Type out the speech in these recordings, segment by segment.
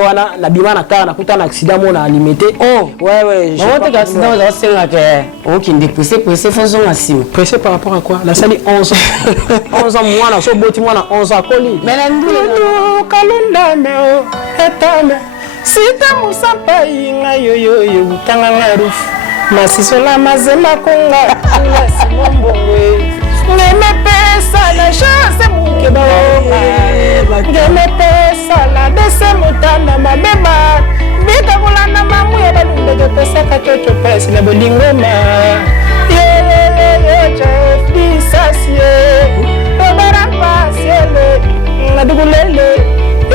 wana na bima na car na kuta na accident mo na limité. Oh ouais je vois que accident on senga que OK pressé faisons assis. Pressé par rapport à quoi? La salle 11 ans. 11 ans moi na so boti moi na 11 ans koli. Mais la ndule kalunda meo etame. Sita musapa inga yo utanga ngarufu. Masisola mazema konga la simombongwe. Ngeme pesa la chance muke baonga. Ngeme pesa la dese mutana mabeba. Bika kulana mamu ya balunde pesa kachocho pesa na bolingoma. Ye chef disasie. Obara pasiele. Nadugulele.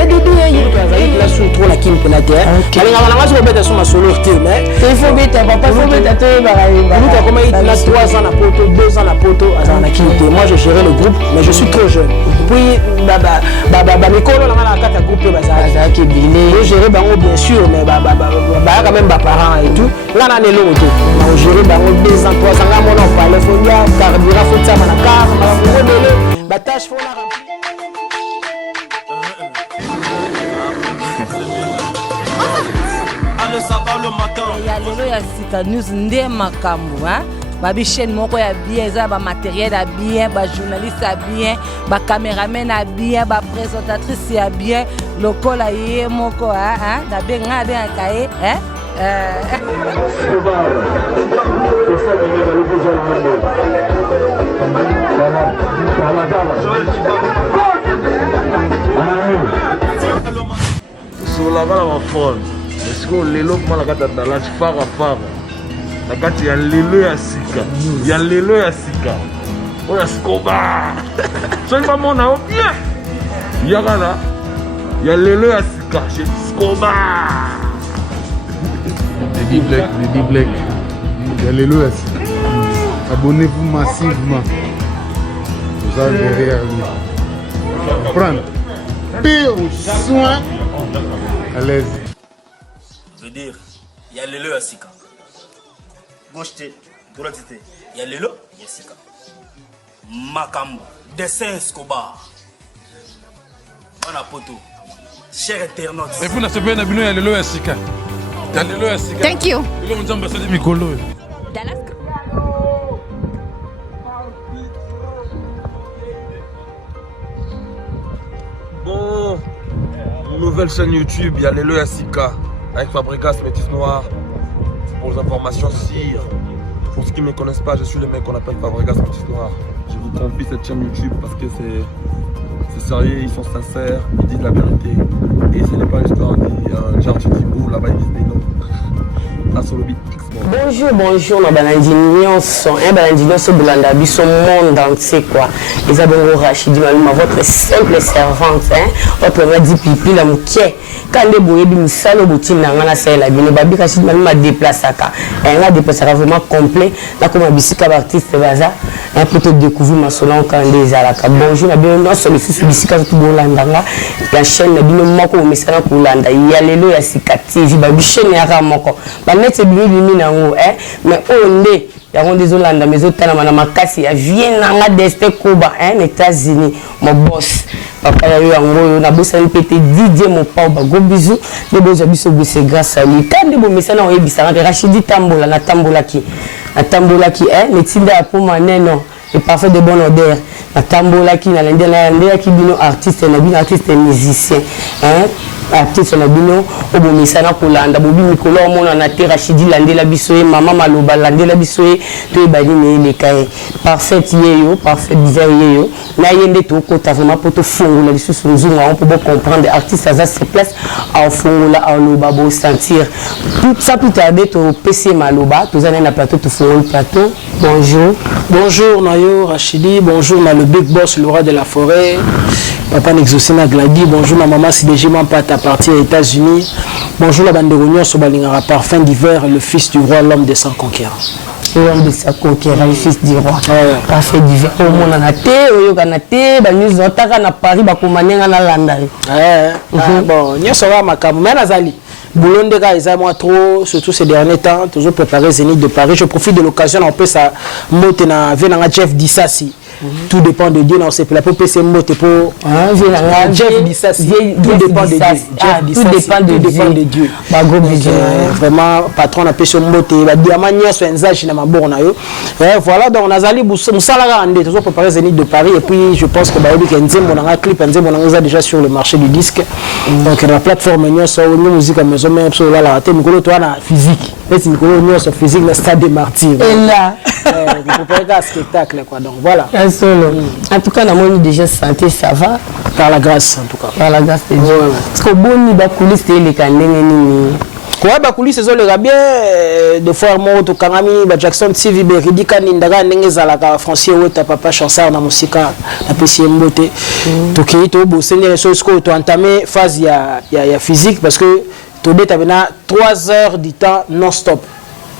Et Didi est là sur trop la kim penate. Allez, on va se mettre sur ma solo mais il faut vite papa, il faut vite te barailler. Nous comme il a 3 ans à poto, 2 ans à poto à la kim. Moi je gérais le groupe mais je suis trop jeune. Puis baba Mikolo na la carte groupe baza qui bilé. Je gérais bango bien sûr mais baba quand même parents et tout. Là na nelo to. On gérait bango 2 ans 3 ans là mon on parlait faut bien carburant faut ça na car, on relé. Ba tâche faut la il y a lelo ya sika news ndé makambo hein babi chaîne moko ya bien za ba matériel ya bien ba journaliste ya bien ba caméraman ya bien ba présentatrice ya bien lokola ye moko hein na benga bien kae hein sur la bala ma phone. Est-ce que lelo kuma la kata da la fara la kata ya lelo ya sika ya lelo ya sika oya skoba so ni maman na bien ya kana ya lelo ya sika chez skoba Lady Black ya lelo ya sika. Abonnez-vous massivement, vous allez derrière lui prendre pire soin à l'aise. Je veux dire, il y a Lelo à Sika. Gauche-té, droite-té. Il y a Lelo, il y a Sika. Makambo, dessin Escobar. On a poto. Cher internaute. Et puis, on a ce bien abonné à Lelo à Sika. Il y a Lelo à Sika. Thank you. Il y a ambassade de Mikolo. Bon, nouvelle chaîne YouTube, il y a Lelo à Sika. Avec Fabregas, Métis Noir, pour les informations, sire. Pour ceux qui ne me connaissent pas, je suis le mec qu'on appelle Fabregas, Métis Noir. Je vous confie cette chaîne YouTube parce que c'est sérieux, ils sont sincères, ils disent la vérité. Et ce n'est pas l'histoire d'un genre tu dis oh là-bas ils disent des noms. À solo beat X. Bonjour, na banandi nyonso, banandi nyonso bulanda biso monde entier quoi. Les abongo Rachidi Maluma, votre simple servante, votre madi pipi la mukie. Quand les boyés du misalo boutine na ngana sa la bino babi Rachidi Maluma déplaçaka. Un déplacera vraiment complet. Là comme un bisika artiste baza, un peu te découvrir ma solon quand les alaka. Bonjour, na bien non sur le fils bisika tout bolanda la chaîne na bino moko mesana kulanda. Ya lelo ya sikati, babi chaîne ya ramoko. Ba net bino nango mais onde ya ronde zolanda mais otana mana makasi ya vient nanga d'Est Cuba les États-Unis mon boss papa ya yango na bossa mpete Didier mon papa go bisou de boza biso c'est grâce à lui quand de bo mesana o yebisanga que Rachidi tambola na tambolaki netinda pour maneno et parfait de bonne odeur na tambolaki na ndela ki bino artiste na bino artiste musicien artiste na bino obomisana kolanda bobi mikolo mona na te Rachidi landela bisoye mama maloba landela bisoye to ebani ne lekaye parfait yeyo parfait design yeyo na yende to kota vraiment poto fongola lisusu nzunga on peut comprendre artiste à sa place à fongola à loba bo sentir tout ça plus tarder to PC maloba to zana na plateau to fongola plateau bonjour Nayo Rachidi, bonjour na le big boss le roi de la forêt. Papa Nexosina Gladi, bonjour ma maman Sidéji Mampata partie aux États-Unis. Bonjour la bande de Rounion Sobalingara parfum d'hiver, le fils du roi, l'homme des 100 conquérants. L'homme des 100 conquérants, le fils du roi. Parfait d'hiver. Au monde en a té, au yoga en a té, bah nous on t'a na Paris, bah comme on est en Landa. Bon, nous sommes ma cam, mais Nazali. Boulondega et moi trop, surtout ces derniers temps, toujours préparé Zénith de Paris. Je profite de l'occasion, on peut ça monter na Venanga Jeff Dissassi. tout dépend de Dieu. Non, c'est pour la paix, c'est mot pour Jeff Dissas. Tout dépend de Dieu. Tout dépend de Dieu. Vraiment, patron a pêché mot et diamant sur un zage dans ma borne. Voilà, donc on a zali Moussala Andé, toujours préparé Zénith de Paris. Et puis je pense que Baobi Kenzem, on a un clip, on a déjà sur le marché du disque. Donc la plateforme sur une musique à maison, même sur la raté, Nicolas, toi, on physique. Et Nicolas, sur physique, le stade des martyrs. Et là, vous pouvez faire un spectacle, quoi. Donc voilà. En tout cas, dans mon déjà santé, ça va. Par la grâce, en tout cas. Par la grâce de Dieu. Parce que bon, il va couler, c'est les canets. Quoi, bah coulis c'est le bien de fois moi to kangami ba Jackson TV beridi kanindaga ndengeza la français weta papa chansard na musika na pesi mbote to ki to bossenye so sko to entamer phase ya physique parce que to beta bena 3 heures du temps non stop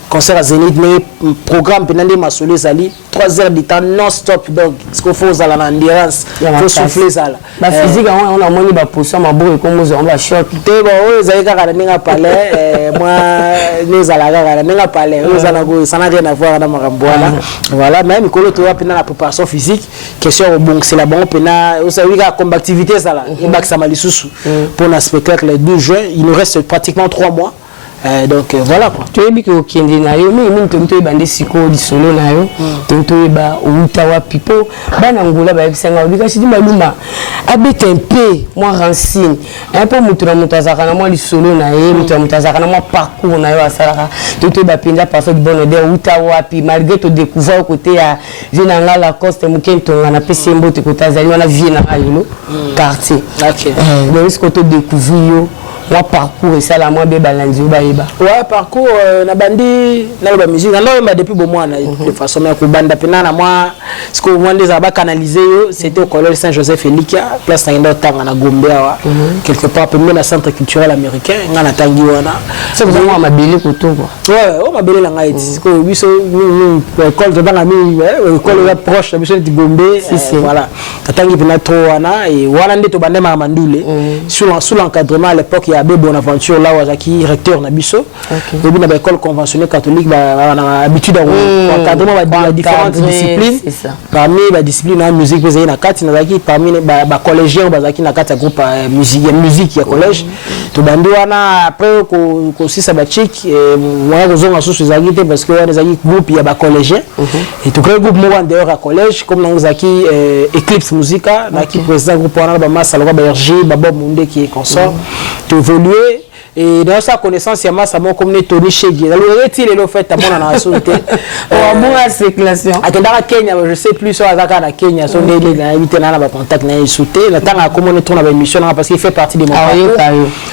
concert à Zénith mais programme penande masole zali 3 heures du temps non stop donc ce qu'il faut zala na endurance faut souffler zala ba physique on a moni ba position ma bo comme on va choc te ba o zalika kana ninga palais moi les zala kana ninga palais o zala go ça n'a rien à voir na makamboala voilà même ikolo to pena la préparation physique question bon c'est la bon pena o sa wika combativité zala ibak sama lisusu pour un spectacle le 2 juin il nous reste pratiquement 3 mois. Donc voilà quoi. Tu es bien que okende na yo mais mine tonto e bande siko di solo na yo tonto e ba utawa pipo bana ngola ba bisanga bika sidi maluma abeta un peu moi renseigne un peu mutu na mutazaka na moi di solo na ye mutu na mutazaka na moi parcours na yo asala tonto e ba penza parfait bon odeur utawa pi malgré to découvrir côté ya vinanga la coste mukento na pesembo te côté azali wana vie na yo quartier. OK. Mais est-ce que to découvrir yo moi parcours et ça la moi beba lundi baïba ouais parcours na bandi na ba musique na ba depuis bon mois de façon mais ko banda pena na moi ce que moi les aba canaliser c'était au collège Saint-Joseph Elikia place na tanga na Gombe wa quelque part premier na centre culturel américain ngana tangi wana c'est que moi mabele koto quoi ouais o mabele la ngai c'est que biso école de banga mi école la proche biso de Gombe voilà tangi pena trop wana et wana ndeto bande ma mandule sous l'encadrement à l'époque il y a Bonaventure là wazaki recteur na biso et bien na école conventionnelle catholique ba na habitude à encadrement ba différentes disciplines parmi ba discipline na musique vous na kati na zaki parmi ba collégien bazaki na kati groupe musique ya collège to bandi wana après ko sisa ba chic moi kozonga susu zaki te parce que wana zaki groupe ya ba collégien et to créer groupe mo en dehors à collège comme na zaki Eclipse Musica na qui président groupe wana ba massa ba RG ba Bob Munde qui est consort to évoluer et dans sa connaissance il y a massa mon comme Tony Chegi le retire le fait à mon na sauté oh bon circulation atendara Kenya je sais plus sur azaka na Kenya son délai na invité na ba contact na sauté la tanga comme on tourne avec émission parce qu'il fait partie de mon parcours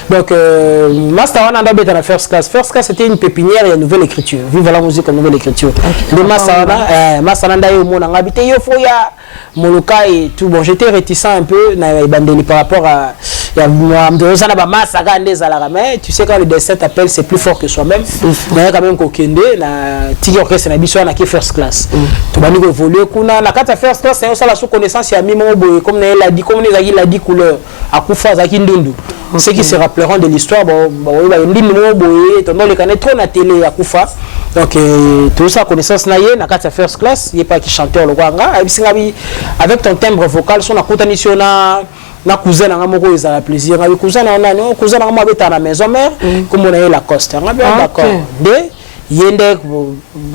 donc master wana ndo beta na first class c'était une pépinière et une nouvelle écriture vive la musique en nouvelle écriture de massa nda yo mona ngabité yo fo ya Moluka et tout bon j'étais réticent un peu na bandeli par rapport à il y a moi de ba massa gande zala mais tu sais quand le destin t'appelle c'est plus fort que soi-même mais quand même kokende na tiki orchestre na biso na ki first class to bani ko évoluer kuna na kata first class c'est ça la sous connaissance ya mimo boy comme il a dit comme il a dit couleur akufa zaki ndundu ceux qui se rappelleront de l'histoire bon ba ndimi mo boy to no le connaît trop na télé akufa donc tout ça connaissance na ye na kata first class il est pas qui chanteur le kwanga avec ton timbre vocal son akutanisio na cousin na moko ezala plaisir na cousin na nani cousin na mo beta na maison mère comme on a la coste on a bien d'accord de yende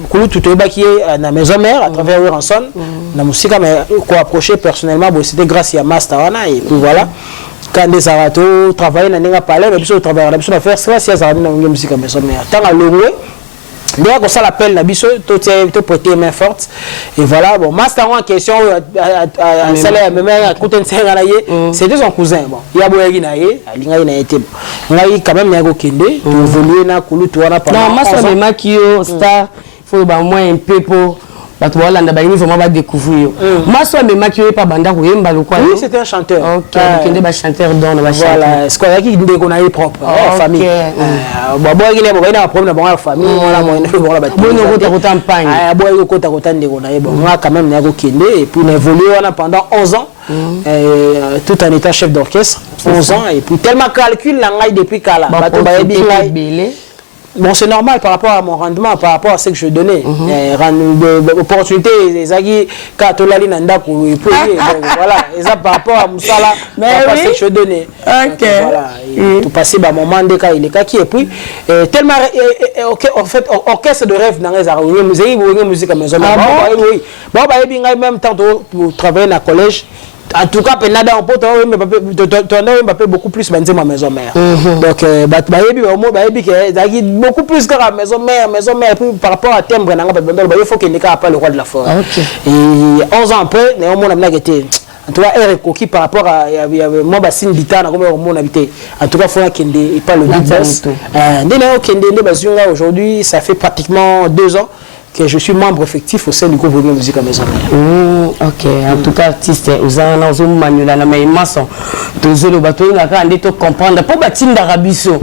kulu tutoyebaki na maison mère à travers Ranson na musika mais ko approcher personnellement bon c'était grâce à Master wana et puis voilà quand des arato travailler na ninga parler mais biso travailler na biso na faire ça si azali na musique maison mère tant à longwe d'ailleurs comme ça l'appel na biso to prêter main forte et voilà bon master en question à salaire même écoute nsenga na ye c'était son cousin bon ya boyaki na ye alinga na été ngai quand même nyako kende to évoluer na kulu to wana pendant non master me makio star faut ba moins un peu pour bato balanda ba ni vraiment ba découvrir maso me makio pas banda ko yemba lo kwa oui c'était un chanteur OK kende ba chanteur don ba chanteur voilà ce qu'on a qui ndeko na ye propre famille bon boy ile bo ina problème bon famille wala mo ina bon la ba bon ko ta campagne ah boy ko ta ndeko na ye bon moi quand même nyako kende et puis on évolué on a pendant 11 ans tout en étant chef d'orchestre 11 ans et puis tellement calcul la ngai depuis kala bato ba yebi ngai Bon, c'est normal par rapport à mon rendement, par rapport à ce que je donnais. Opportunité, les aguis, Katolali Nanda pour voilà, et ça par rapport à Moussala, par rapport à ce que je donnais. Ok. Voilà, tout passé, moment de cas, il est kaki, et puis, tellement, en fait, orchestre de rêve dans les arts, musique à maison. Oui, bon, en même temps, pour travailler dans le collège. En tout cas, Penada, on peut beaucoup plus ma maison mère. Donc, beaucoup plus que la maison mère, par rapport à Tembre, il faut qu'il n'y ait pas le roi de la forêt. Et 11 ans après, néanmoins, on a été. En tout cas, Eric par rapport à moi, Bassine Bitana, comme on habité. En tout cas, il faut qu'il n'y ait pas le business. Aujourd'hui, ça fait pratiquement 2 ans que je suis membre effectif au sein du groupe de musique à maison. Ok, en tout cas, artiste, vous avez un manuel, mais maçon, tous les bateaux, on a comprendre. Pour bâtir d'Arabiso,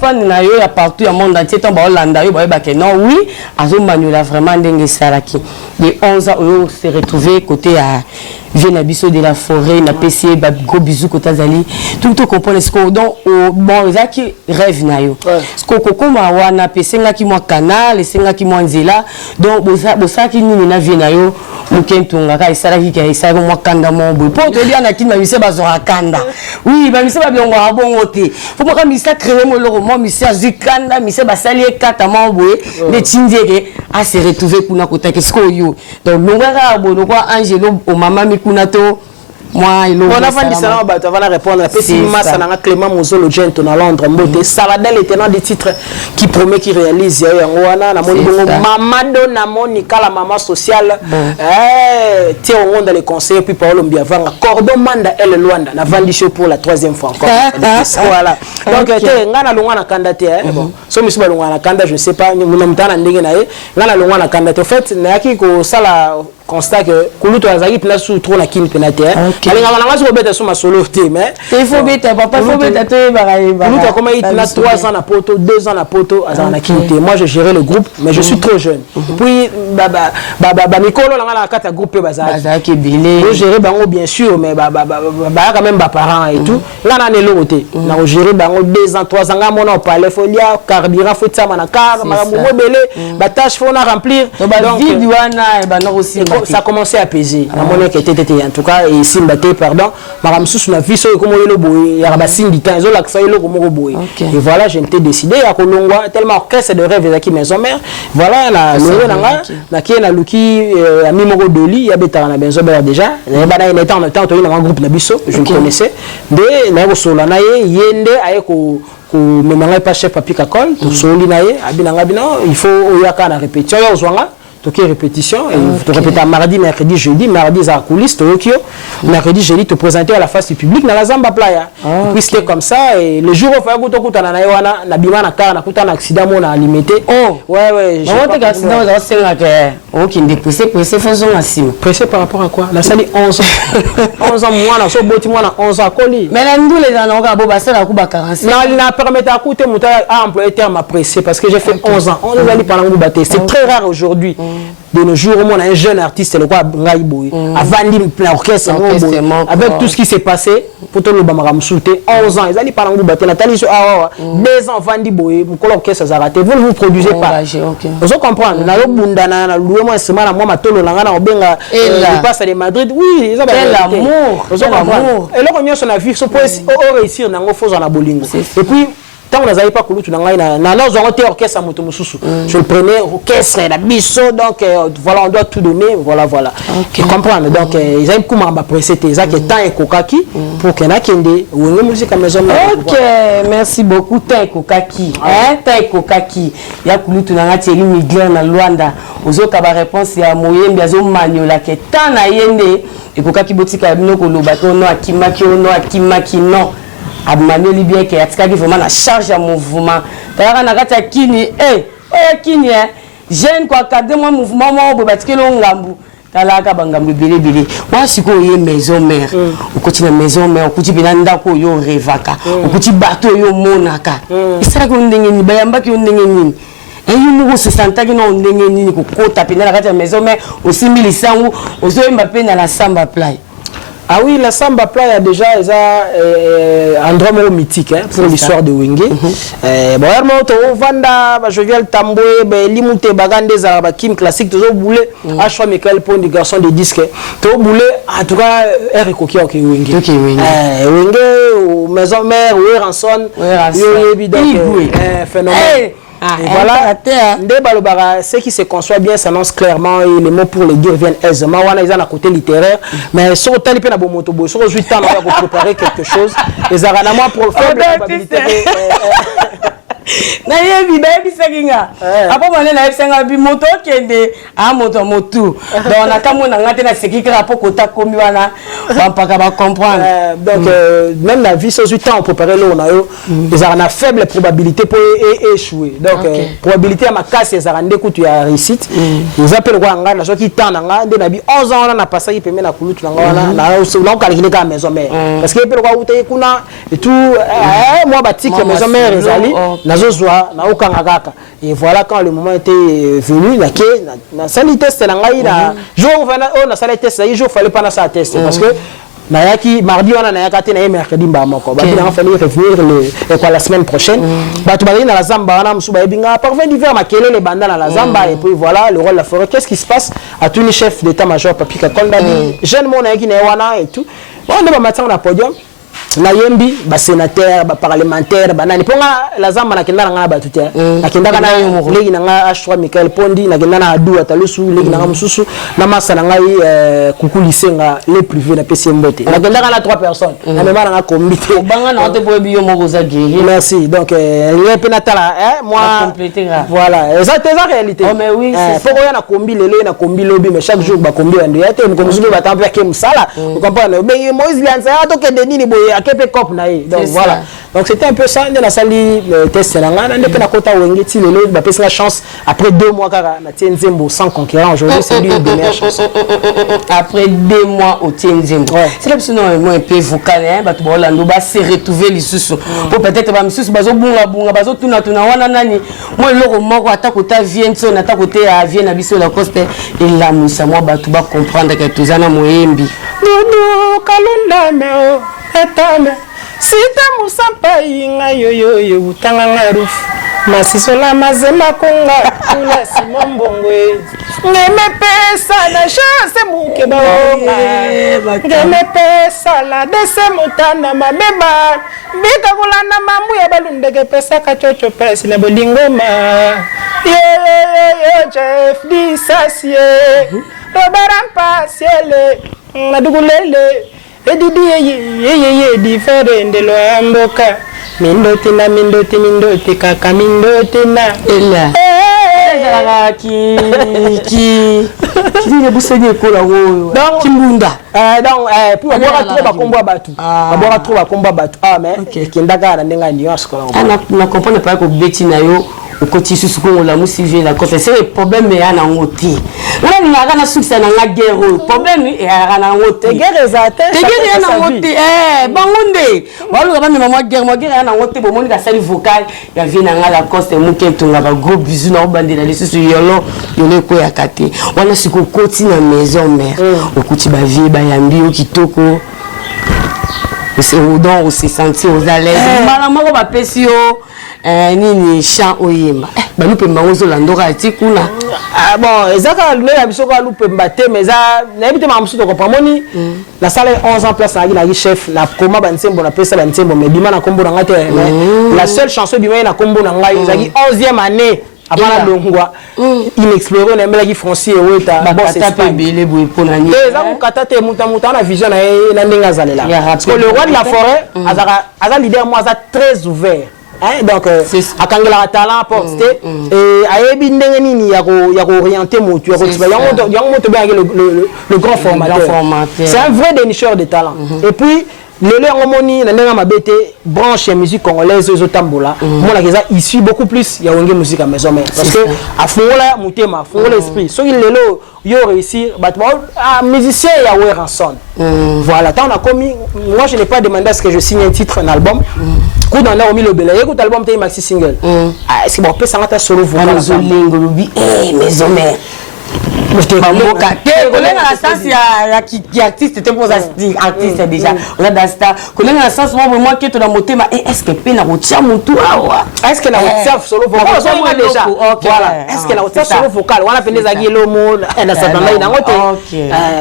fan na yo ya partout au monde entier, on va Hollanda, yo ba que non, oui, azo manuel vraiment dingue salaki. Les 11 ans, on s'est retrouvé côté à Viennabiso de la forêt, na PC, gros bisous côté Zali. Tout le comprendre ce qu'on donc bon, ça qui rêve na yo. Ce qu'on koma wana PC nga ki mo canal, senga ki mo nzela. Donc bosa ki ni na vie na yo, mukentunga ka isala ki ka isala mo kanda mo boy. Po to dia na ki na mise bazora kanda. Oui, ba mise ba bilongo abongo te. Faut mo ka mise créer mo loro mo mise azikanda, mise basali ekata mo boy. Le tindeke a se retrouver kuna kota ke ce qu'on yo. Donc longara bono kwa Angelo o mama Kunato, moi, il on a fait du salon, tu vas répondre. Petit Massa, Clément Mozolo, Gento, à Londres, Mbote, Saladel est un des titres qui promet, qui réalise. Il y a Mamado, Namonika, la maman sociale, tiens au monde dans les conseils, puis Paolo Mbiavanga, Cordon Manda, elle Luanda, la vendu pour la 3e fois encore. Voilà. Donc, Ngana Lungana candidaté, bon, so Monsieur Lungana candidat, je ne sais pas, nous n'avons pas d'endeguenaï, Ngana Lungana candidaté. En fait, Naki, ça la constat que Koulouto Azaki, puis là, sous trop la kin pénaté. Il faut mettre, papa, il faut mettre. Nous, comme il a 3 ans à Poto, 2 ans à Poto, moi, je gérais le groupe, mais je suis trop jeune. Puis, Mikolo, on a 4 groupes, je gérais bien sûr, mais quand même, parents et tout. Là, on a l'autre. On a géré 2 ans, 3 ans, on a parlé, il faut lire, carburant, il faut ça, tâche, il faut remplir. Ça a commencé à peser. En tout cas, ici, pardon, Madame Sous la vie, comme le boy, il y a un syndicat, il y a un boy. Et voilà, j'ai décidé, à Kolongwa, tellement orchestre de rêve qui maison mère. Voilà, la qui est la Luki, à Mimoro Doli, il y a Bétarana Benzober déjà. Il y a un temps, un groupe Nabiso, je le connaissais. De Nero Solanaye, Yende, Ayeko. Mais pas chef papi Kakol, tout Solinaye, il faut y répétition, donc répétition, et tu répètes mardi, mercredi, jeudi, mardi à la coulisse, Tokyo, mercredi, jeudi, te présenter à la face du public dans la Zamba Playa. Et puis c'était comme ça, et le jour où il faut que tu aies un accident, on a limité. Oh, ouais, j'ai pas d'accident, pressé par rapport à quoi? La salle 11 ans. 11 ans, moi, 11 ans, colis. Mais là, nous, les gens, on va passer la coupe à 45. Non, il n'a permis à coûter mon employé terme à pressé parce que j'ai fait 11 ans. On est allé par la bataille. C'est très rare aujourd'hui. De nos jours, on a un jeune artiste, le roi Ngaïboui, avant de plein orchestre, avec tout ce qui s'est passé, pour tout le Bamaram Souté, 11 ans, ils allaient par la bataille. Nathalie, 2 ans, Vandi Boy, pour l'orchestre, ça a raté. Vous ne vous produisez pas. Vous comprenez? Dans le Bundana, moi, c'est mal à moi, ma tolo, on passe à Madrid. Oui, ils ont l'amour. Vous comprenez? Et là, on a vu, on peut réussir dans le faux en abolingo. Et puis, tant on n'avait pas couru, orchestre à Motomosusu. Je le prenais, orchestre, la bisso, donc voilà, on doit tout donner, voilà. Tu comprends? Donc, ils ont beaucoup pressé, ça qui est temps et kokaki pour qu'il y ait une musique à maison. Ok, merci beaucoup, temps et kokaki. Temps et kokaki. Il y a couru tout dans la télé, Miguel, dans Luanda. Aux autres, la réponse, c'est à Moyen, bien sûr, Maniola, qui est tant à yende, et kokaki botika, no kolobato, no akimaki, no akimaki, non. Abmanuel bien qui a vraiment la charge à mouvement. D'ailleurs, on a gâté kini, kini, jeune quoi, 4 mois mouvement, moi, on peut battre le ngambu. Talaka bangambu bilé. Moi, si quoi y maison mère, on continue maison mère, on continue binanda ko yo revaka, on continue bateau yo monaka. Et ça qu'on n'engeni, bayamba qui on n'engeni. Et nous se sentait que non n'engeni ko kota pena la maison mère, aussi milisangu, aussi Mbappé dans la samba play. Ah oui, la samba plat, il y a déjà un endroit mythique pour l'histoire de Wenge. Bon, on vanda, Jovial Tamboué, Limouté, Bagande, Zaraba, Kim classique, tout ça, boulé, Ashwa Michael Pond, des garçons de disques. Tout boulé, en tout cas, Eric Koki, ok, Wenge. Wenge, Maison Mère, Ranson, phénomène. Et voilà, ce qui se conçoit bien s'annonce clairement et les mots pour les dire viennent aisément. On a un côté littéraire, mais sur le temps, il y a un moto, sur 8 ans, on va préparer quelque chose. Les aranamans pour le faire, na yebi sakinga apo mane na yebi bi moto kende a moto motu donc na kamona ngate na seki kra po kota komi wana bampaka ba comprendre donc même la vie sur 8 ans on préparer l'eau na yo ils ont une faible probabilité pour échouer donc probabilité à ma casse ils ont ndekutu ya réussite ils appellent quoi ngana so ki tana ngande na bi 11 ans on a passé pemé na kulutu ngana na calculer ka maison mère parce que appellent quoi utaye kuna et tout moi batik maison mère ezali et voilà quand le moment était venu na sali test na ngai na jour on a sali test jour fallait pas na ça test parce que nayaki mardi on a nayaka te na mercredi ba moko ba bina fallait revenir la semaine prochaine ba tu bali na la zamba wana msuba ebinga parvient d'hiver makele les banda na la zamba et puis voilà le rôle de la forêt qu'est-ce qui se passe à tous les chefs d'état-major Papi Kakonda jeune mon nayaki na wana et tout on va matin na podium na yembi ba sénateur ba parlementaire ba nani ponga la zamba na kenda nga ba tutia na kenda kana legi na nga Ashwa Michael Pondi na kenda na adu atalusu legi na mususu na masa na ngai kuku lisenga les privés na PC Mbote na kenda kana 3 personnes na mema na comité banga na te po biyo moko za guéri merci donc le penatala moi voilà exact c'est réalité oh mais oui c'est faut ya na kombi lelo na kombi lobi mais chaque jour ba kombi ando ya te ko musubi ba tampa ke musala vous comprenez mais Moïse Lianza to ke de nini boye donc voilà donc c'était un peu ça on a sali le test na ngana ndeke na kota wenge ti lelo ba pesa la chance après 2 mois kaka na Tienzembo sans concurrent aujourd'hui c'est lui une dernière chance après 2 mois au Tienzembo c'est là sinon un peu vocal hein ba to bolando ba se retrouver lisusu pour peut-être ba misusu bazo bunga bazo tuna wana nani moi loko moko atakota vienne so na takote à vienne na biso la coste et la musa moi ba to ba comprendre que tozana moyembi Dudu kalunda meo etame sita musampa inga yoyo utanga ngarufu masisola mazema konga ula simombongwe ngeme pesa na chance muke baonga ngeme pesa la dese mutana mabeba bika kulana mambu ya balundege pesa kachocho pesa na bolingoma ye chef disasie robarampa siele madugulele edidi ye diferente lo amboka mindoti kaka mindoti na ela ki ne buseni ko la wo kimbunda donc pour avoir trouvé ba kombo batu ba trouvé ba kombo batu mais kindaka na ndenga nuance ko na comprendre pas ko beti na yo au côté sous qu'on la musique la cause c'est le problème est à ngoti là ni ngaka na succès na nga guerre problème est à na ngoti guerre ezate guerre na ngoti bangonde walo ba maman guerre na ngoti bo moni ka sali vocal ya vie na nga la cause muketo nga ba gros bisous na bande na lisusu yolo ko ya kate wana siko koti na maison mère au kuti ba vie ba yambi o kitoko c'est au don se sentir aux à l'aise mala moko ba pesio nini chant oyema ba lupe mbangozo landora atikuna bon ezaka le ya biso ka lupe mbate mais za na ebite ma musuto ko pamoni la salle 11 ans place na chef na koma ba nsembo na pesa ba nsembo mais bima na kombo na ngate la seule chanson bima na kombo na ngai ezaki 11e année avant la longwa inexploré na mbela ki français weta bon c'est pas belé boy pona ni eza mukata te muta na vision na ndenga zalela parce que le roi de la forêt azaka leader moi ça très ouvert. Donc akangela talent porte et ayebi ndenge nini ya ko orienter motu ya ko tiba yango moto bien le grand formateur c'est un vrai dénicheur de talent et puis le ngomoni na ndenge mabete branche ya musique congolaise zo tambola mona keza issu beaucoup plus ya wenge musique à maison mère parce que afungola mutema afungola esprit so il lelo yo réussir musicien ya Weranson voilà tant on a commis moi je n'ai pas demandé à ce que je signe un titre un album coup dans la remis le belé écoute album t'es maxi single est-ce que bon peut ça ta solo vocal zo lingo lobi maison mère Mamoka te kolenga na sens ya artiste te pour artiste déjà on a dans star kolenga na sens moi que to na motema est-ce que pe na rotia mutu awa est-ce que la rotia solo vocal ça moi déjà voilà est-ce que la rotia solo vocal wana pendeza gilo mo na satana na ngote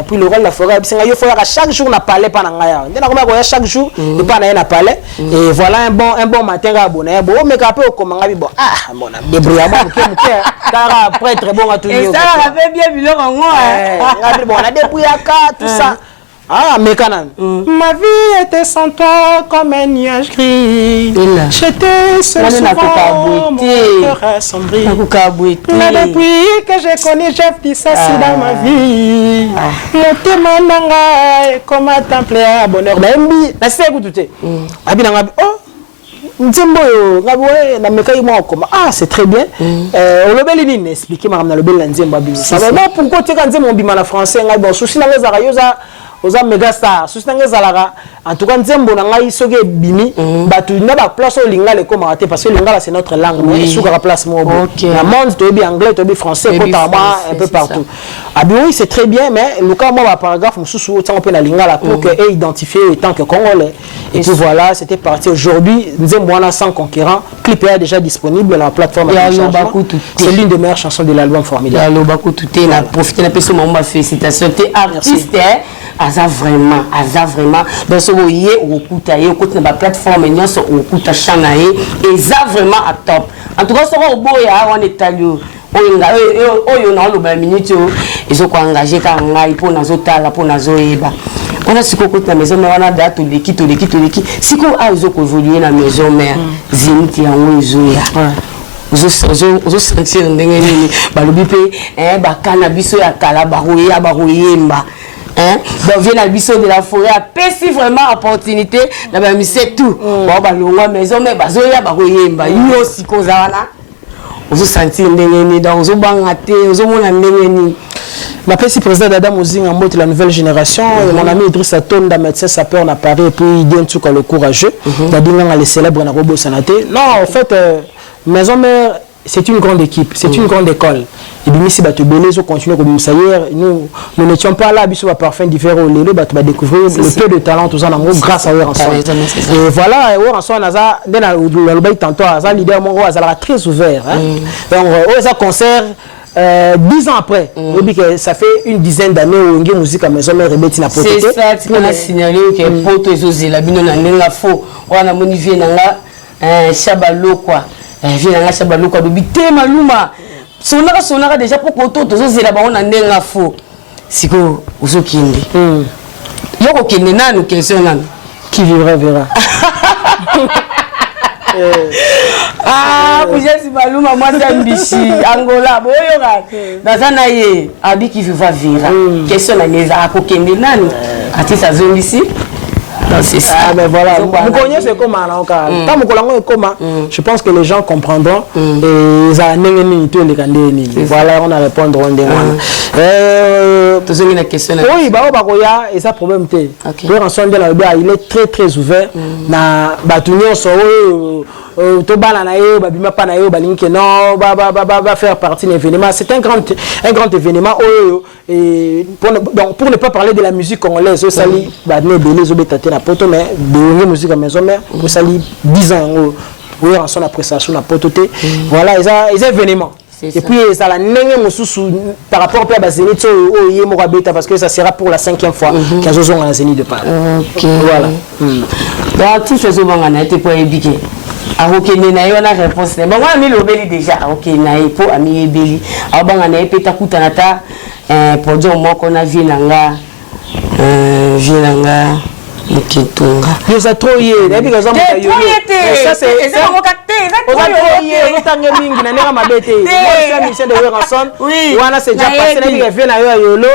puis le rôle la forêt bisinga yo foya chaque jour na parler pa na ngaya ndena koma ko chaque jour et pa na parler et voilà un bon matin ga abonné bon mais ka pe o komanga bi bon bon na débrouiller moi car après très bon à tout et ça la fait bien biloko ngo bon on a débrouillé tout ça mais quand même ma vie était sans toi comme un nuage gris j'étais seul souvent mon cœur assombri mais depuis que j'ai connu Jeff Dissassi dans ma vie mon témoin nanga est comme un temple à bonheur bambi na c'est écoute abi nanga nzembo yo ngabwe na mekai mo koma c'est très bien olobeli nini expliquer ma na lobeli nzembo abi ça va pas pourquoi tu quand nzembo bima na français ngai bon souci na ngeza rayoza oza mega star souci na ngeza lara en tout cas nzembo na ngai soge bimi batu na ba place au lingala comme raté parce que lingala c'est notre langue mais sous la place mo na monde to bi anglais to bi français pour moi un peu partout abi oui c'est très bien mais le cas moi paragraphe mususu autant on peut na lingala pour que identifier tant que congolais et puis voilà c'était parti aujourd'hui nzembo na sans concurrent clip est déjà disponible sur la plateforme c'est l'une des meilleures chansons de l'album formidable Lobako touté na profiter na peso mamba félicitations t'es artiste aza vraiment dans ce voyez okuta ye okuta na plateforme nyonso okuta chana ye eza vraiment à top en tout cas so ko boya on etalio oyo na loba minute ezo ko engager ka ngai po na zotala po na zoyeba on a siko kota maison mais on a date leki siko azo ko évoluer na maison mère zinti yango ezoya ozo sentir ndenge nini balobi pe bakana biso ya kala baroyemba donc vient à biso de la forêt pesi vraiment opportunité na ba mise tout bon balongwa maison mais bazoya baroyemba yo siko zawana ozo sentir ndenge nini donc ozo banga te ozo mona ndenge nini ma président président d'Adam Ozing en mode la nouvelle génération mon ami Idrissa Tonda médecin sapeur na Paris et puis il tout le courageux d'adinga les célèbres na Robo Sanaté non en fait maison mère c'est une grande équipe c'est une grande école et bien si bato belé zo continuer comme ça hier nous n'étions pas là biso ba parfum différent lelo bato ba découvrir le peu de talent tous en amour grâce à Weranson et voilà Weranson naza dena le bail tantôt aza leader mon aza très ouvert donc ça concert 10 ans après, ça fait une dizaine d'années où on a musique à maison mère rebeti na pote. C'est ça, tu connais signalé que poto ezozi la bino na nenga fo, wana moni vie nanga chabalo quoi. Vie nanga chabalo quoi dobi te maluma. Sonaka déjà pour poto ezozi la ba wana nenga fo. Siko uzokindi. Yoko kende nanu question nanu. Qui vivra verra. Pujesi Maluma moi Zambishi Angola boyoka nazana ye abiki viva vira question na neza akokende nani ati sa zone ici c'est ça mais voilà vous connaissez comment là tant mon colango est comment je pense que les gens comprendront et ça n'engeni tout les kandeni voilà on a répondre on demande tu as une question oui ba koya et ça problème té Weranson de la il est très ouvert na batunyo so to bana na yo babima pa na yo balinke non va faire partie de l'événement c'est un grand événement et pour ne pas parler de la musique congolaise sali ba ne belé zo betate na poto mais de musique à maison mère pour sali 10 ans Weranson après ça sur na poto té voilà ils événements et puis ça la nenge mususu par rapport à Bazénith yé mo beta parce que ça sera pour la 5e fois qu'azo zonga na Zénith de Paris. OK voilà. Donc tout ce zonga na été pour ébiquer. Arokene na yo na réponse ne bango ami lobeli déjà OK na po ami ebeli abanga na epeta kutanata produit moko na vie nanga Mukitunga. Nous a trop yé, depuis que ça c'est mingi na nera mabete. Moi Michel de Weranson. Oui. Wana c'est déjà passé na bi vient na yo yolo.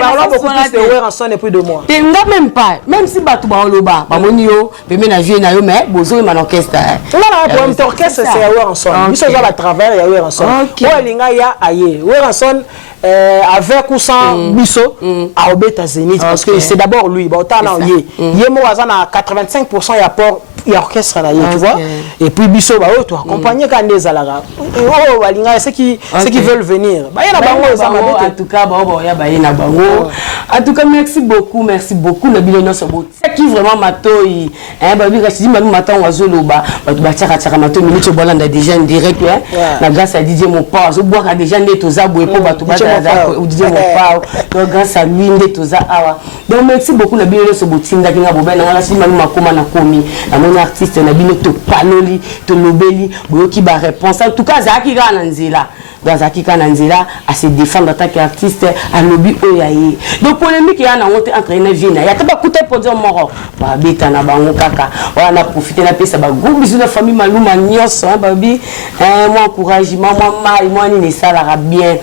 Parlons beaucoup plus de Weranson depuis 2 mois. Nga même pas, même si batu ba oloba, ba moni yo, bemé na vie na yo mais bozo ma orchestre. Non pour orchestre c'est Weranson. Biso za la travers ya Weranson. Wa linga ya aye. Weranson avec ou sans biso à Obeta Zénith parce que c'est d'abord lui. Ba otana yé. Yemo azana 85% ya port il y a orchestre là, tu vois. Et puis biso ba tu accompagner quand des alara. Oh balinga ceux qui veulent venir. Ba yana bango ça m'a en tout cas ya ba yana bango. En tout cas merci beaucoup na bilono so bo. C'est qui vraiment matoi hein ba bi Rachidi malu matin wazoloba ba tu ba tchaka matoi minute bolanda déjà en direct hein. Na grâce à DJ Mopa zo boire déjà ndeto za boye po ba tu ba ou DJ Mopa. Donc grâce à lui ndeto za awa. Donc merci beaucoup na bilono so bo tinda kinga bo ben na Rachidi malu makoma na komi. Na mon artiste na bino to panoli to lobeli boyoki ba réponse en tout cas zaki kana nzela zaki kana nzela à se défendre en tant qu'artiste à lobby oyaye donc polémique ya na honte entre Nevina ya taba kuta podium moro ba beta na bango kaka wana profiter na pesa ba gros bisous na famille maluma nyonso babi moi encouragement moi ni ça la bien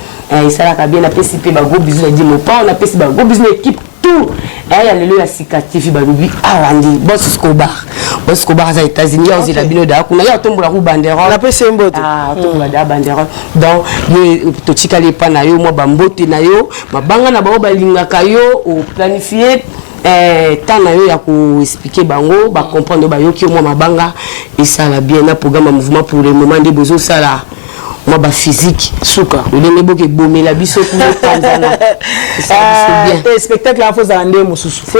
ça la bien na pesi pe ba gros bisous na dimo pa on a pesi ba gros bisous l'équipe tout et Yalelo Yasika TV balubi awandi boss Escobar aux États-Unis aux États-Unis da kuna ya tombola ku banderole la pesi mbote tombola da banderole donc yo totika le pa na yo mo bambote na yo mabanga na bao balingaka yo o planifier tant na yo ya ko expliquer bango ba comprendre ba yo ki mo mabanga et ça la bien na programme mouvement pour le moment de besoin ça là moi ba physique suka olenge boke bomela biso ku Tanzania ça bien spectacle en faut ande mususu faut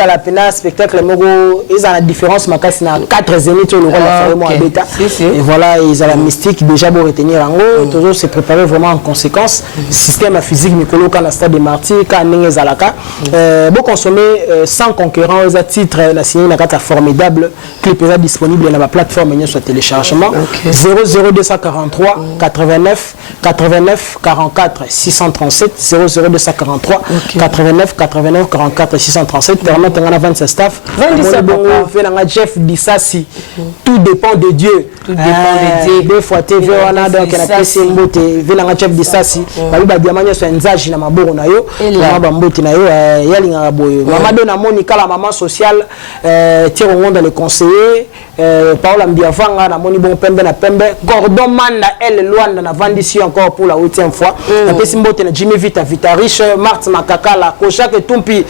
à la pena spectacle mogo ils ont la différence makasi na 4 zéniths le rôle la moi bêta et voilà ils ont la mystique déjà pour retenir en haut toujours se préparer vraiment en conséquence système physique mikolo kana stade de Martyr ka ndenge zalaka bon consommer sans concurrent aux titres la signé na kata formidable clip est disponible na la plateforme sur téléchargement 00243 89 44 637 00243 89 44 637 permet à 27 staff Jeff Dissassi tout dépend de Dieu deux fois TV wana donc na pesi mbote venanga Jeff Dissassi ba ba diamanya so nzaji na maboro na yo ba mbote na yo yalinga boyo mama dona Monica la maman sociale tirongo dans les conseillers Paola Mbiavanga na moni bon pembe na pembe Gordon Manda elle Luanda na vendition encore pour la 8e fois na pesi mbote na Jimmy Vita Riche Marthe Makakala Kochak et Tumpi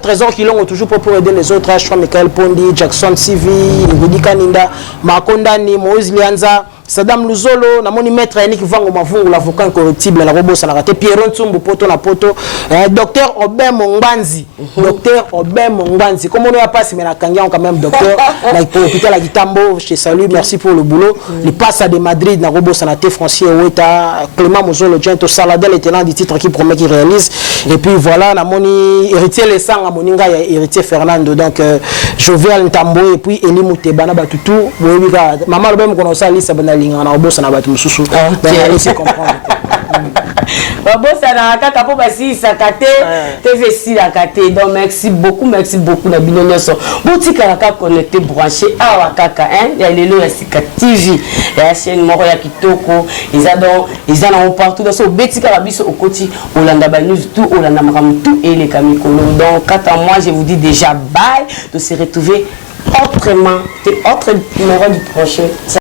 Trésor qui l'ont toujours pour aider les autres je crois Michael Pondi Jackson CV Rudi Kaninda Makondani Moïse Lianza Saddam Luzolo na moni maître Yannick Vango Mavungu l'avocat incorruptible la robot ça la raté Pierre Ntsumbu poto na poto docteur Obem Mongbanzi comme on a passé mais la kangian quand même docteur na hôpital la Gitambo chez Salut merci pour le boulot il passe à de Madrid na robot ça na té Francier Oueta Clément Mozolo Gento Saladel est tenant du titre qui promet qu'il réalise et puis voilà na moni héritier les sang moninga héritier Fernando donc Jovial Ntambo et puis Eli Muteba na batutu maman le même qu'on ça liste linga na obosa na batu mususu c'est comprendre obosa na kaka po basi sakate TV si la kate donc merci beaucoup na bino so boutika la kaka connecté branché awa kaka hein Yalelo Yasika TV ya chaîne moko ya kitoko ils ont partout dans so betika la biso okoti olanda ba news tout olanda makam tout et les kamikolo donc quant à moi je vous dis déjà bye de se retrouver autrement autre numéro du prochain